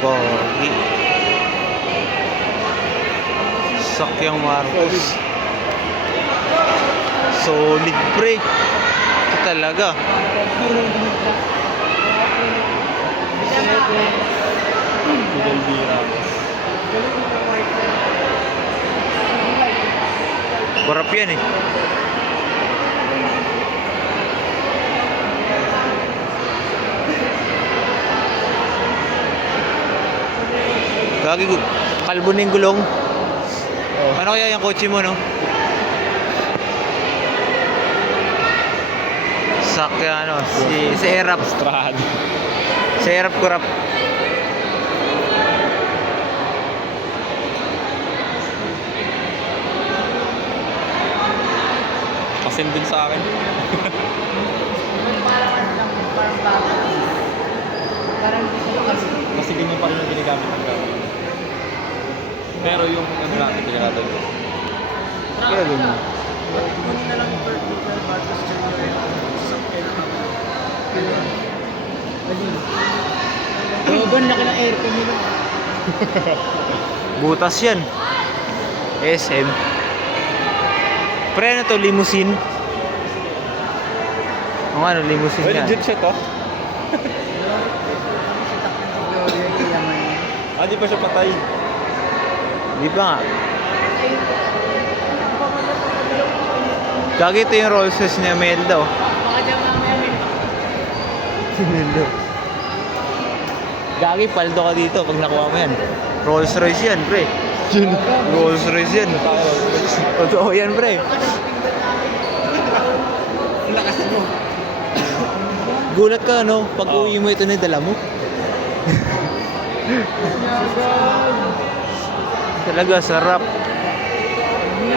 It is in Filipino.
Pogi. Sakyang Marcos. Solid pre. Ito talaga. Kurap yan eh. Gagi, kalbo na yung gulong. Ano kaya yung kotse mo, no? Sakya, ano, si Erap. Si Erap kurap. Kasin din sa akin. Parang hindi siya kasi. Kasi ganyan pa rin yung ginagamit ng gawin. Pero yung ano natin, tingnan natin. Kaya ganyan. Kunin na lang yung vertical Marcos Jr. Sasakyan na lang. Dogon, laki ng aircon nila. Butas yan. SM. Pre, ano to? Limousine? O ano, limousine Well, yan. legit siya to. Gloria, yaman niya. Ah, di pa siya patay. Di ba nga? Gagi, ito yung Rolls Royce ni Imelda, oh. Baka dyan mamaya may Imelda. Gagi, paldo ka dito pag nakuha mo yan. Rolls Royce yan, pre. Rolls Royce yan. Totoo yan, pre. lakas mo. Gulat ka, no? Pag uwi mo ito na dala mo. Talaga, sarap.